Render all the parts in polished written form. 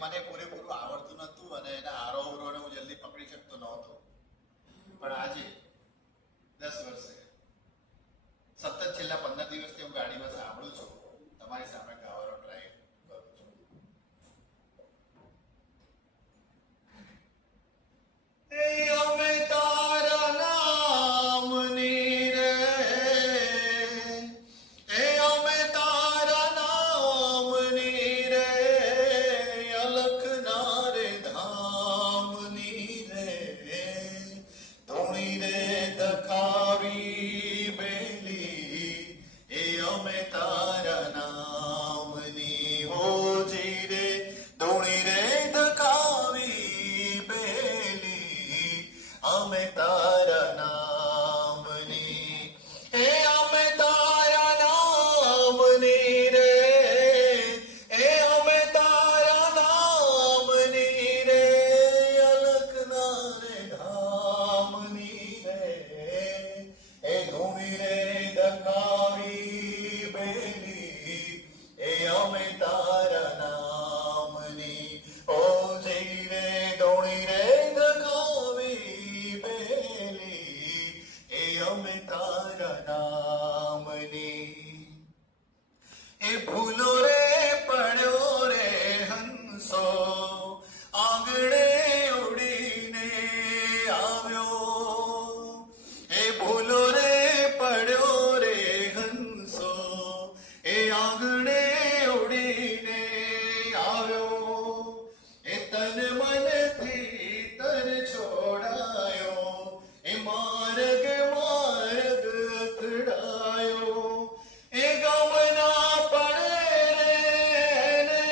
મને પૂરેપૂરું આવડતું નહોતું અને એના આરોહરોને હું જલ્દી પકડી શકતો નહોતો. પણ આજે 10 વર્ષે સતત છેલ્લા 15 દિવસથી હું ગાડીમાં સાંભળું છું, તમારી સામે ગાવાનો ટ્રાય કરું છું. અમે તારા નામની રે, અમે તારા નામની રે, અલખના રે ધામની રે, ધૂણી રે દખાવી બેલી, અમે તારા નામની હોજી રે, ધૂણી રે દખાવી બેલી, અમે તારા નામની, અમે તારા નામની રે, અમે તારા નામની રે, અલખના રે ધામની રે, ધૂણી રે દખાવી બેલી, અમે તારા નામની, ઓ જઈ રે ધૂણી રે દખાવી બેલી, અમે તારા નામની. ભૂલો રે પડ્યો રે હંસો, આંગણે ઉડીને આવ્યો, ભૂલો રે પડ્યો રે હંસો, આંગણે ઉડીને આવ્યો, તન મનથી તર છોડાયો, માર્ગ માર્ગ અથડાયો, ગમના પડે રે,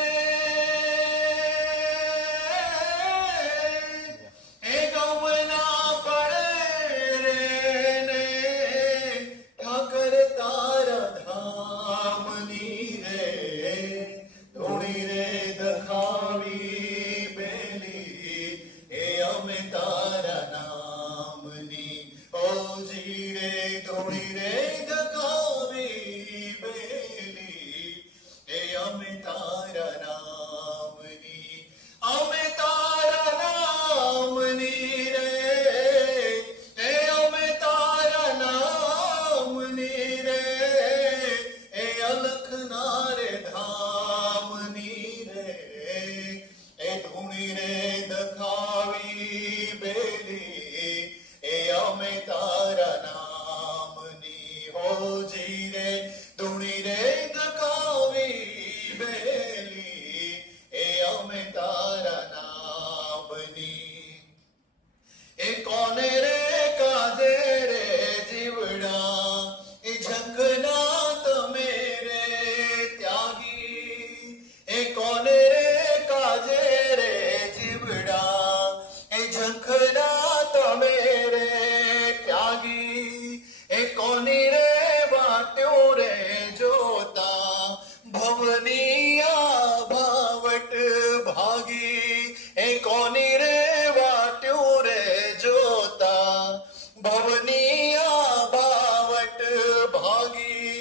ગમના પડે રે, ઠાકર તારા ધામની રે, ધૂણી રે દખાવી બેલી, અમે તારા નામની, ઓજી રે ધૂણી રે દખાવી બેલી, અમે તારા નામની, અમે તારા નામની રે, અમે તારા નામની રે, અલખના રે ધામની રે, ધૂણી રે દખાવી બેલી, અમે તારા નામની, હોજી રે ધૂણી રે દખાવી બેલી, અમે તારા નામની. કોને રે કાજે રે જીવડા, ઝંખના તમે રે ત્યાગી, કોને રે કાજે રે જીવડા, ઝંખના તમે રે ત્યાગી, કોની રે વાટ્યો રે જોતા, ભવની ભાવટ ભાગી, કોની રે વાટ્યો રે ભવની ભાવટ ભાગી,